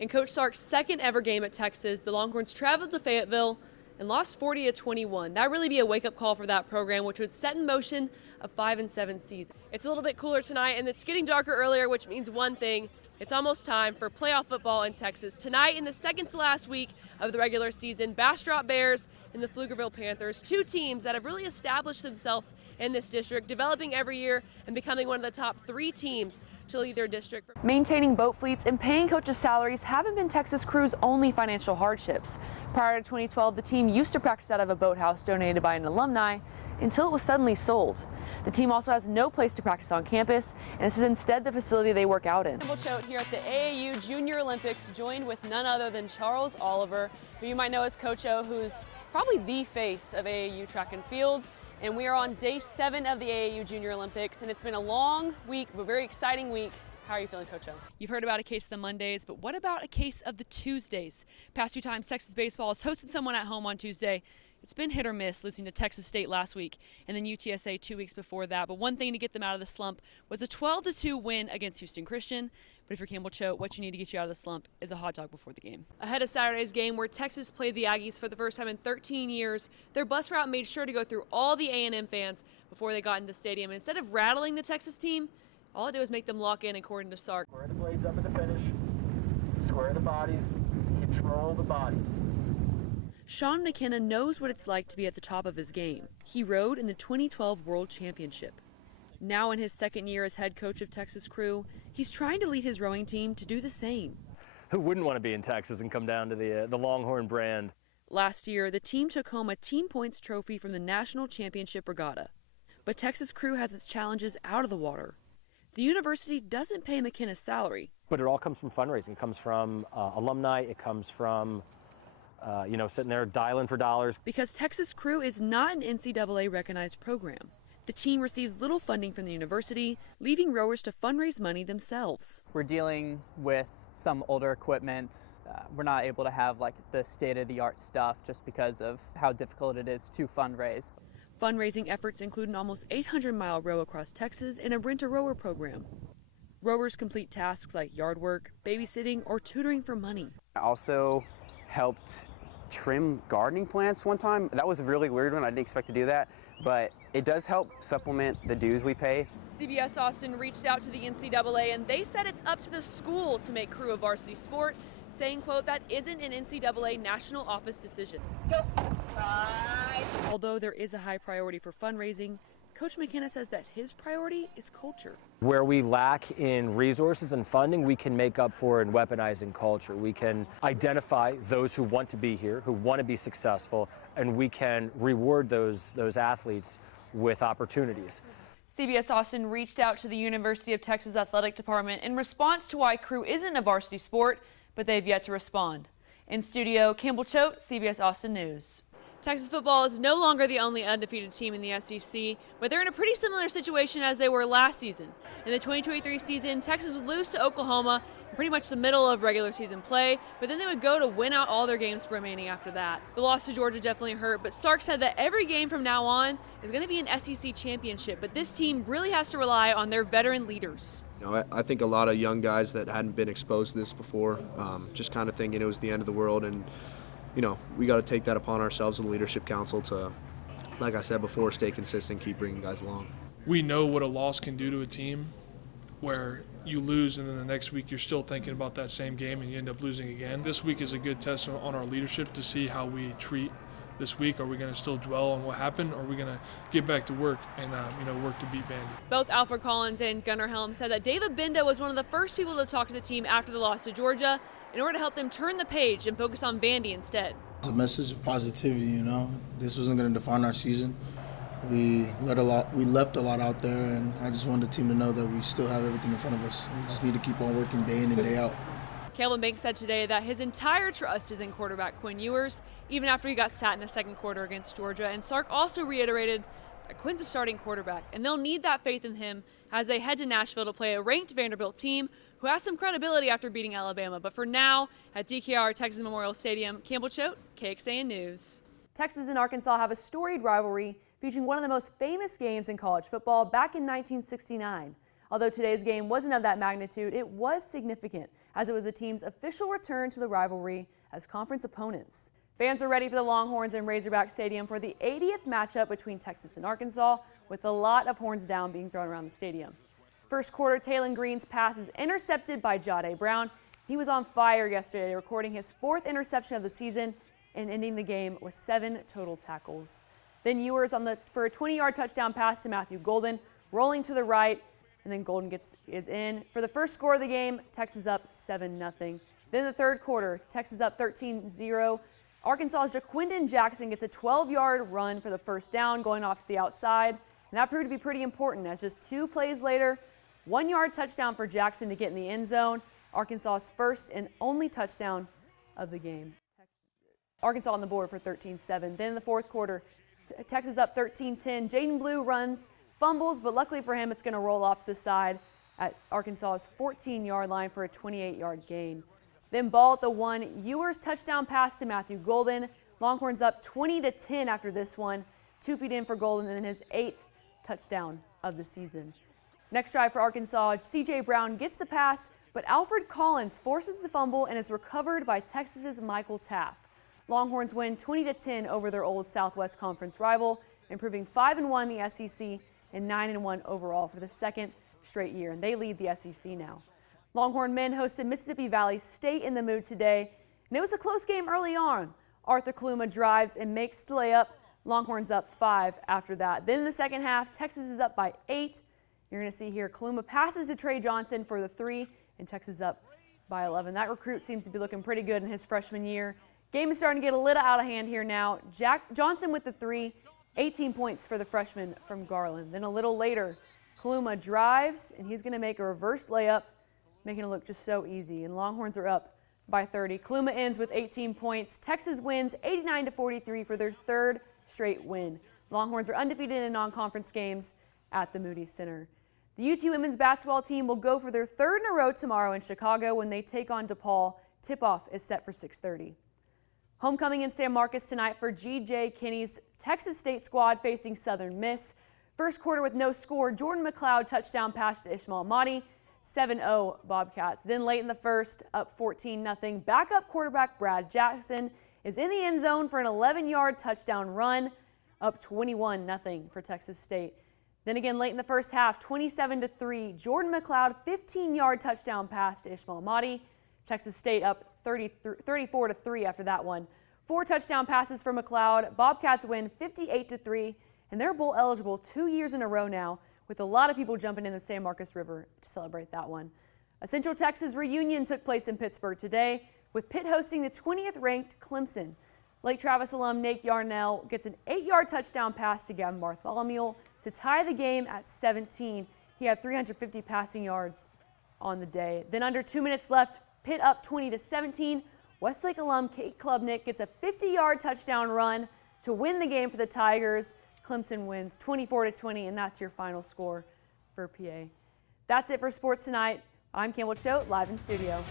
In Coach Sark's second ever game at Texas, the Longhorns traveled to Fayetteville and lost 40-21. That really be a wake-up call for that program, which would set in motion a 5-7 season. It's a little bit cooler tonight, and it's getting darker earlier, which means one thing. It's almost time for playoff football in Texas. Tonight, in the second to last week of the regular season, Bastrop Bears and the Pflugerville Panthers, two teams that have really established themselves in this district, developing every year and becoming one of the top 3 teams to lead their district. Maintaining boat fleets and paying coaches' salaries haven't been Texas Crew's only financial hardships. Prior to 2012, the team used to practice out of a boathouse donated by an alumni until it was suddenly sold. The team also has no place to practice on campus, and this is instead the facility they work out in. Campbell Choate here at the AAU Junior Olympics, joined with none other than Charles Oliver, who you might know as Coach O, who's probably the face of AAU track and field. And we are on day 7 of the AAU Junior Olympics, and it's been a long week, but very exciting week. How are you feeling, Coach O? You've heard about a case of the Mondays, but what about a case of the Tuesdays? Past few times, Texas baseball has hosted someone at home on Tuesday. It's been hit or miss, losing to Texas State last week and then UTSA 2 weeks before that. But one thing to get them out of the slump was a 12-2 win against Houston Christian. But if you're Campbell Choate, what you need to get you out of the slump is a hot dog before the game. Ahead of Saturday's game, where Texas played the Aggies for the first time in 13 years, their bus route made sure to go through all the A&M fans before they got into the stadium. And instead of rattling the Texas team, all it did was make them lock in, according to Sark. Square the blades up at the finish, square the bodies, control the bodies. Sean McKenna knows what it's like to be at the top of his game. He rode in the 2012 World Championship. Now in his second year as head coach of Texas Crew, he's trying to lead his rowing team to do the same. Who wouldn't want to be in Texas and come down to the Longhorn brand? Last year, the team took home a team points trophy from the National Championship Regatta. But Texas Crew has its challenges out of the water. The university doesn't pay McKenna's salary. But it all comes from fundraising. It comes from alumni. It comes from sitting there dialing for dollars. Because Texas Crew is not an NCAA recognized program. The team receives little funding from the university, leaving rowers to fundraise money themselves. We're dealing with some older equipment. We're not able to have like the state-of-the-art stuff just because of how difficult it is to fundraise. Fundraising efforts include an almost 800-mile row across Texas and a rent-a-rower program. Rowers complete tasks like yard work, babysitting, or tutoring for money. I also helped trim gardening plants one time. That was a really weird one. I didn't expect to do that, but it does help supplement the dues we pay. CBS Austin reached out to the NCAA, and they said it's up to the school to make Crew a varsity sport, saying, quote, that isn't an NCAA national office decision. Go. Bye. Although there is a high priority for fundraising, Coach McKenna says that his priority is culture. Where we lack in resources and funding, we can make up for in weaponizing culture. We can identify those who want to be here, who want to be successful, and we can reward those athletes with opportunities. CBS Austin reached out to the University of Texas Athletic Department in response to why Crew isn't a varsity sport, but they've yet to respond. In studio, Campbell Choate, CBS Austin News. Texas football is no longer the only undefeated team in the SEC, but they're in a pretty similar situation as they were last season. In the 2023 season, Texas would lose to Oklahoma in pretty much the middle of regular season play, but then they would go to win out all their games remaining after that. The loss to Georgia definitely hurt, but Sark said that every game from now on is going to be an SEC championship, but this team really has to rely on their veteran leaders. I think a lot of young guys that hadn't been exposed to this before, just kind of thinking it was the end of the world, and we got to take that upon ourselves as a leadership council to, like I said before, stay consistent, keep bringing guys along. We know what a loss can do to a team where you lose and then the next week you're still thinking about that same game and you end up losing again. This week is a good test on our leadership to see how we treat this week. Are we going to still dwell on what happened, or are we going to get back to work and work to beat Vandy? Both Alfred Collins and Gunnar Helm said that David Benda was one of the first people to talk to the team after the loss to Georgia in order to help them turn the page and focus on Vandy instead. It's a message of positivity, This wasn't going to define our season. We left a lot out there, and I just wanted the team to know that we still have everything in front of us. We just need to keep on working day in and day out. Calvin Banks said today that his entire trust is in quarterback Quinn Ewers, even after he got sat in the second quarter against Georgia. And Sark also reiterated that Quinn's a starting quarterback, and they'll need that faith in him as they head to Nashville to play a ranked Vanderbilt team who has some credibility after beating Alabama. But for now, at DKR Texas Memorial Stadium, Campbell Choate, KXAN News. Texas and Arkansas have a storied rivalry featuring one of the most famous games in college football back in 1969. Although today's game wasn't of that magnitude, it was significant as it was the team's official return to the rivalry as conference opponents. Fans are ready for the Longhorns in Razorback Stadium for the 80th matchup between Texas and Arkansas, with a lot of horns down being thrown around the stadium. First quarter, Taylon Green's pass is intercepted by Jahdae Brown. He was on fire yesterday, recording his 4th interception of the season and ending the game with 7 total tackles. Then Ewers for a 20-yard touchdown pass to Matthew Golden, rolling to the right, and then Golden is in. For the first score of the game, Texas up 7-0. Then the third quarter, Texas up 13-0. Arkansas's Jaquindon Jackson gets a 12-yard run for the first down, going off to the outside. And that proved to be pretty important, as just 2 plays later, 1-yard touchdown for Jackson to get in the end zone. Arkansas's first and only touchdown of the game. Arkansas on the board for 13-7. Then in the fourth quarter, Texas up 13-10. Jaden Blue runs, fumbles, but luckily for him, it's going to roll off to the side at Arkansas's 14-yard line for a 28-yard gain. Then ball at the 1, Ewers touchdown pass to Matthew Golden. Longhorns up 20-10 after this one. 2 feet in for Golden, and then his 8th touchdown of the season. Next drive for Arkansas, C.J. Brown gets the pass, but Alfred Collins forces the fumble and is recovered by Texas's Michael Taff. Longhorns win 20-10 over their old Southwest Conference rival, improving 5-1 in the SEC and 9-1 overall for the 2nd straight year, and they lead the SEC now. Longhorn men hosted Mississippi Valley State in the mood today, and it was a close game early on. Arthur Kaluma drives and makes the layup. Longhorns up 5 after that. Then in the second half, Texas is up by 8. You're going to see here Kaluma passes to Trey Johnson for the 3, and Texas up by 11. That recruit seems to be looking pretty good in his freshman year. Game is starting to get a little out of hand here now. Johnson with the 3, 18 points for the freshman from Garland. Then a little later, Kaluma drives, and he's going to make a reverse layup, making it look just so easy. And Longhorns are up by 30. Kaluma ends with 18 points. Texas wins 89-43 for their 3rd straight win. Longhorns are undefeated in non-conference games at the Moody Center. The UT women's basketball team will go for their 3rd in a row tomorrow in Chicago when they take on DePaul. Tip-off is set for 6:30. Homecoming in San Marcos tonight for G.J. Kinney's Texas State squad facing Southern Miss. First quarter with no score, Jordan McLeod touchdown pass to Ishmael Mahdi, 7-0 Bobcats. Then late in the first, up 14-0. Backup quarterback Brad Jackson is in the end zone for an 11-yard touchdown run, up 21-0 for Texas State. Then again late in the first half, 27-3, Jordan McLeod 15-yard touchdown pass to Ishmael Mahdi. Texas State up 34-3 after that one. 4 touchdown passes for McLeod. Bobcats win 58-3, and they're bowl eligible 2 years in a row now, with a lot of people jumping in the San Marcos River to celebrate that one. A Central Texas reunion took place in Pittsburgh today, with Pitt hosting the 20th ranked Clemson. Lake Travis alum Nate Yarnell gets an 8-yard touchdown pass to Gavin Bartholomew to tie the game at 17. He had 350 passing yards on the day. Then under 2 minutes left, Pitt up 20-17. Westlake alum Kate Klubnik gets a 50-yard touchdown run to win the game for the Tigers. Clemson wins 24-20, and that's your final score for PA. That's it for sports tonight. I'm Campbell Choate, live in studio.